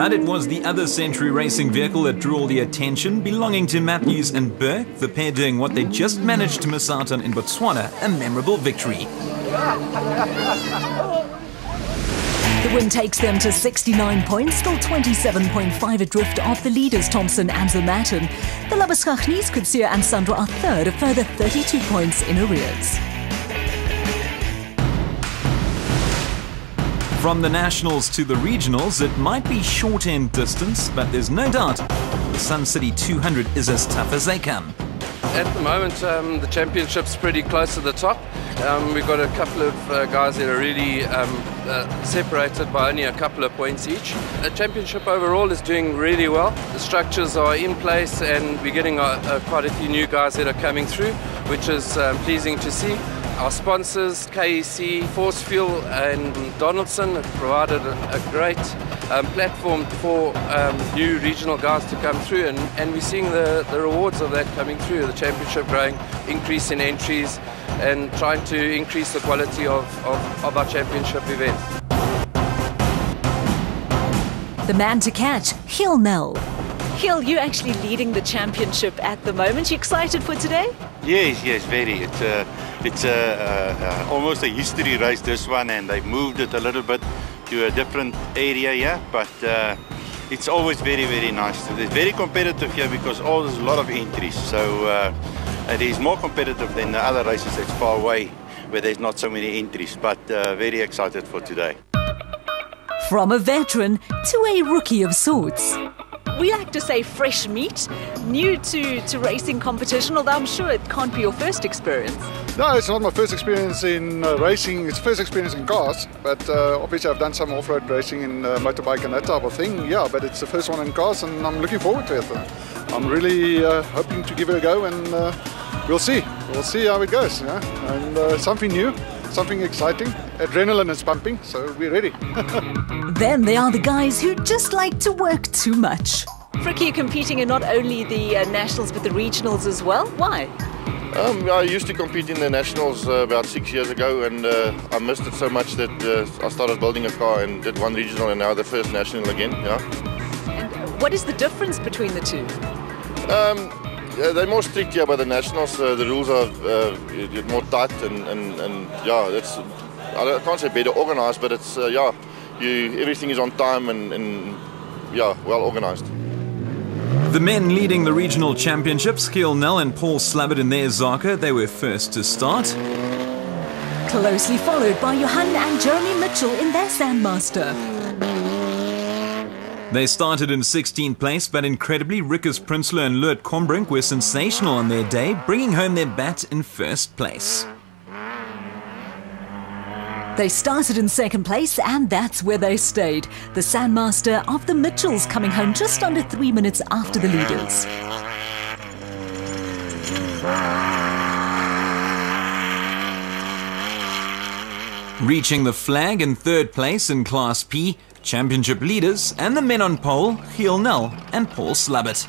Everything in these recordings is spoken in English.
But it was the other Century Racing vehicle that drew all the attention, belonging to Matthews and Burke, the pair doing what they just managed to miss out on in Botswana, a memorable victory. The win takes them to 69 points, still 27.5 adrift of the leaders Thompson and Zilmatin. The Labuschaghnis could see and Sandra are third, a further 32 points in arrears. From the nationals to the regionals, it might be short-end distance, but there's no doubt the Sun City 200 is as tough as they come. At the moment, the championship's pretty close to the top. We've got a couple of guys that are really separated by only a couple of points each. The championship overall is doing really well. The structures are in place and we're getting quite a few new guys that are coming through, which is pleasing to see. Our sponsors, KEC, Force Fuel and Donaldson, have provided a great platform for new regional guys to come through, and we're seeing the rewards of that coming through. The championship growing, increase in entries, and trying to increase the quality of our championship events. The man to catch, Giel Nel. Giel, you're actually leading the championship at the moment. You excited for today? Yes, very. It's almost a history race, this one, and they've moved it a little bit to a different area here, but it's always very, very nice. It's very competitive here because there's a lot of entries, so it is more competitive than the other races that's far away where there's not so many entries, but very excited for today. From a veteran to a rookie of sorts. We like to say fresh meat, new to racing competition, although I'm sure it can't be your first experience. No, it's not my first experience in racing. It's first experience in cars, but obviously I've done some off-road racing in motorbike and that type of thing. Yeah, but it's the first one in cars and I'm looking forward to it. I'm really hoping to give it a go, and we'll see. We'll see how it goes. Yeah? And something new, something exciting. Adrenaline is pumping, so we're ready. Then there are the guys who just like to work too much. Frikkie, you're competing in not only the nationals but the regionals as well. Why? I used to compete in the nationals about 6 years ago, and I missed it so much that I started building a car and did one regional and now the first national again. Yeah. And what is the difference between the two? They're more strict here by the nationals. The rules are more tight, and yeah, I can't say better organized, but it's yeah, everything is on time and yeah, well organized. The men leading the regional championships, Giel Nel and Paul Slabbert in their Zaka, they were first to start. Closely followed by Johan and Jeremy Mitchell in their Sandmaster. They started in 16th place, but incredibly, Rikus Prinsloo and Loert Combrink were sensational on their day, bringing home their bat in first place. They started in second place, and that's where they stayed. The Sandmaster of the Mitchells coming home just under 3 minutes after the leaders. Reaching the flag in third place in Class P, championship leaders and the men on pole, Giel Nel and Paul Slabbert.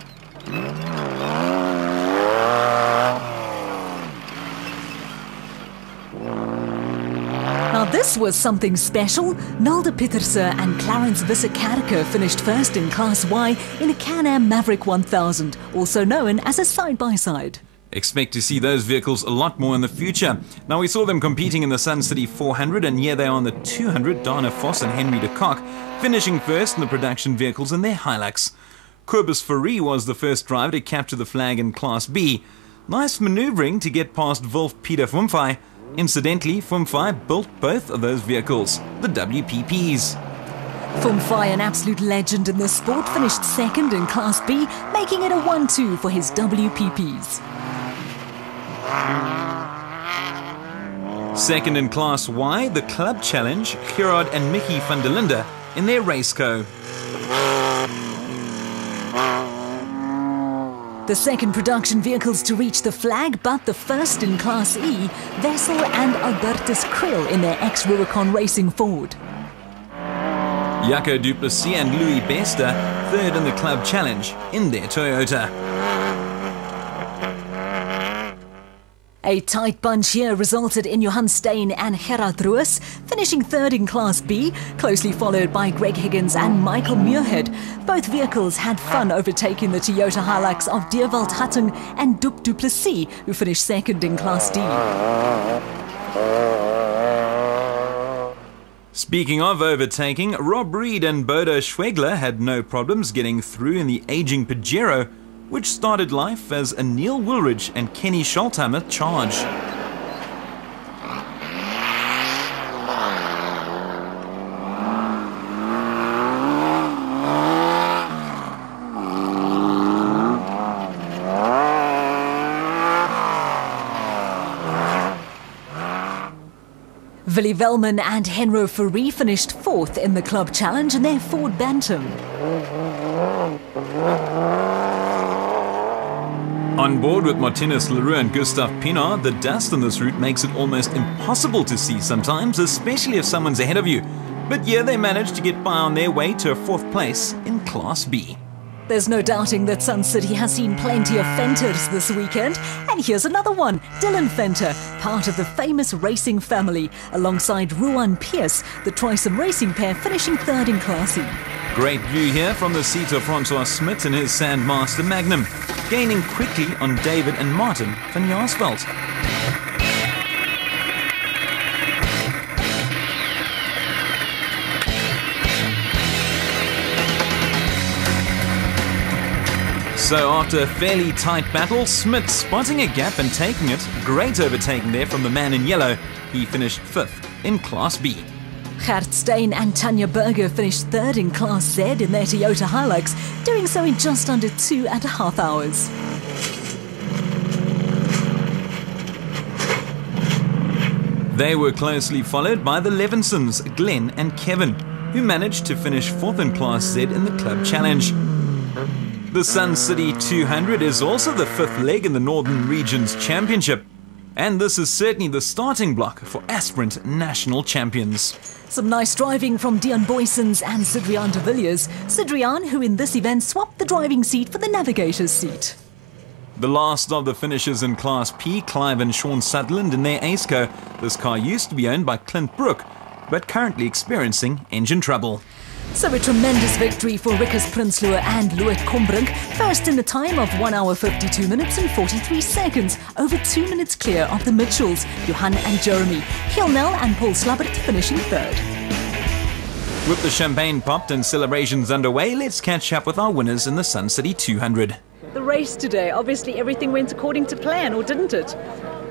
Now this was something special. Nalde Pieterse and Clarence Visser-Kerke finished first in Class Y in a Can-Am Maverick 1000, also known as a side-by-side. Expect to see those vehicles a lot more in the future. Now, we saw them competing in the Sun City 400, and here they are on the 200, Dana Vos and Henry de Kock, finishing first in the production vehicles in their Hilux. Cobus Fourie was the first driver to capture the flag in Class B. Nice manoeuvring to get past Wolf Peter Fumfai. Incidentally, Fumfai built both of those vehicles, the WPPs. Fumfai, an absolute legend in this sport, finished second in Class B, making it a 1-2 for his WPPs. Second in Class Y, the Club Challenge, Gerard and Mickey van der Linde in their Raceco. The second production vehicles to reach the flag, but the first in Class E, Wessel and Albertus Krill in their ex-Rubicon Racing Ford. Jaco du Plessis and Louis Bester, third in the Club Challenge in their Toyota. A tight bunch here resulted in Johan Steyn and Gerard Roos finishing third in Class B, closely followed by Greg Higgins and Michael Muirhead. Both vehicles had fun overtaking the Toyota Hilux of Dierwald Hattung and Dup du Plessis, who finished second in Class D. Speaking of overtaking, Rob Reed and Bodo Schwegler had no problems getting through in the aging Pajero, which started life as a Neil Woolridge and Kenny Scholtheimer charge. Willie Velman and Henro Fourie finished fourth in the Club Challenge in their Ford Bantam. On board with Martinez Leroux and Gustav Pienaar, the dust on this route makes it almost impossible to see sometimes, especially if someone's ahead of you. But yeah, they managed to get by on their way to a fourth place in Class B. There's no doubting that Sun City has seen plenty of Venters this weekend. And here's another one, Dylan Venter, part of the famous racing family, alongside Ruan Pierce, the Trisome Racing pair finishing third in Class E. Great view here from the seat of Francois Smit in his Sandmaster Magnum, gaining quickly on David and Martin van Jaarsveld. So after a fairly tight battle, Smit spotting a gap and taking it, great overtaking there from the man in yellow. He finished fifth in Class B. Gert Steyn and Tanya Berger finished third in Class Z in their Toyota Hilux, doing so in just under 2.5 hours. They were closely followed by the Levinsons, Glenn and Kevin, who managed to finish fourth in Class Z in the Club Challenge. The Sun City 200 is also the fifth leg in the Northern Regions Championship, and this is certainly the starting block for aspirant national champions. Some nice driving from Dion Boysons and Sidrian de Villiers. Sidrian, who in this event swapped the driving seat for the navigator's seat. The last of the finishers in Class P, Clive and Sean Sutherland in their Aceco. This car used to be owned by Clint Brook, but currently experiencing engine trouble. So a tremendous victory for Rickers Prinsloo and Louis Kombrink, first in the time of 1 hour 52 minutes and 43 seconds, over 2 minutes clear of the Mitchells, Johan and Jeremy, Hielnell and Paul Slabbert finishing third. With the champagne popped and celebrations underway, let's catch up with our winners in the Sun City 200. The race today, obviously everything went according to plan, or didn't it?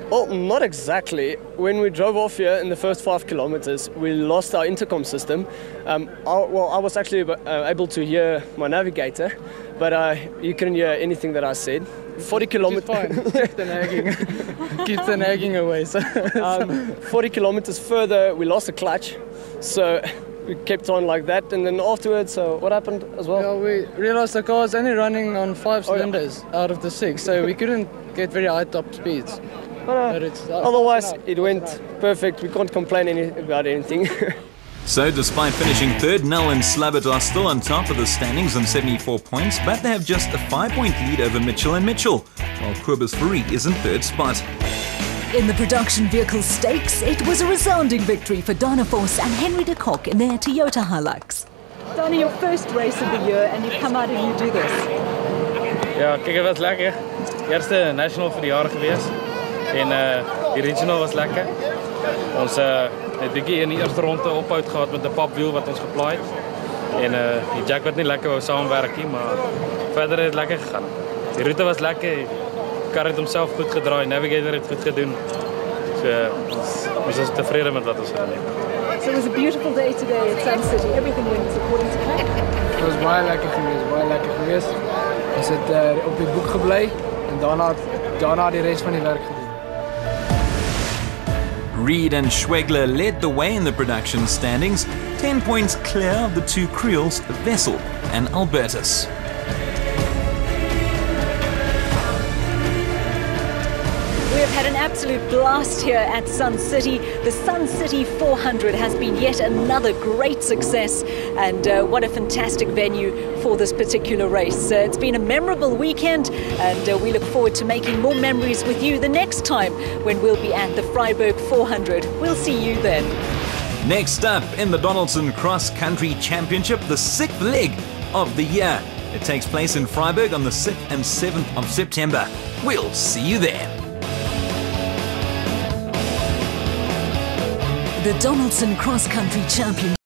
Well, not exactly. When we drove off here in the first 5 kilometers, we lost our intercom system. I was actually able to hear my navigator, but you couldn't hear anything that I said. 40 kilometers. Keep the nagging. Keep the nagging away. 40 kilometers further, we lost the clutch, so we kept on like that. And then afterwards, what happened as well? Yeah, we realized the car was only running on 5 cylinders out of the 6, so we couldn't get very high top speeds. But otherwise, it went perfect. We can't complain about anything. So, despite finishing third, Nell and Slabbert are still on top of the standings on 74 points, but they have just a 5-point lead over Mitchell and Mitchell, while Cobus Fourie is in third spot. In the production vehicle stakes, it was a resounding victory for Dana Vos and Henry de Kock in their Toyota Hilux. Dana, your first race of the year, and you come out and you do this. Ja, kijk, het was lekker. Eerste national vir die jaar gewees. En die regional was lekker. Ons het 'n bietjie in die eerste ronde ophoud gehad met 'n papwiel wat ons geplaai het. En die Jack wat nie lekker wou saamwerk nie, maar verder het dit lekker gegaan. Die roete was lekker. Die kar het homself goed gedraai, navigator het goed gedoen. So ons is tevrede met wat ons gedoen het. So it was a beautiful day today at Sun City. Everything went according to plan. Het was baie lekker geweest, Ons het op die boek gebly en daarna die res van die werk gedoen. Reed and Schwegler led the way in the production standings, 10 points clear of the two Creoles, Wessel and Albertus. We We have had an absolute blast here at Sun City. The Sun City 400 has been yet another great success, and what a fantastic venue for this particular race. It's been a memorable weekend, and we look forward to making more memories with you the next time when we'll be at the Freiburg 400. We'll see you then. Next up in the Donaldson Cross Country Championship, the 6th leg of the year. It takes place in Freiburg on the 6th and 7th of September. We'll see you there. The Donaldson Cross Country Championship.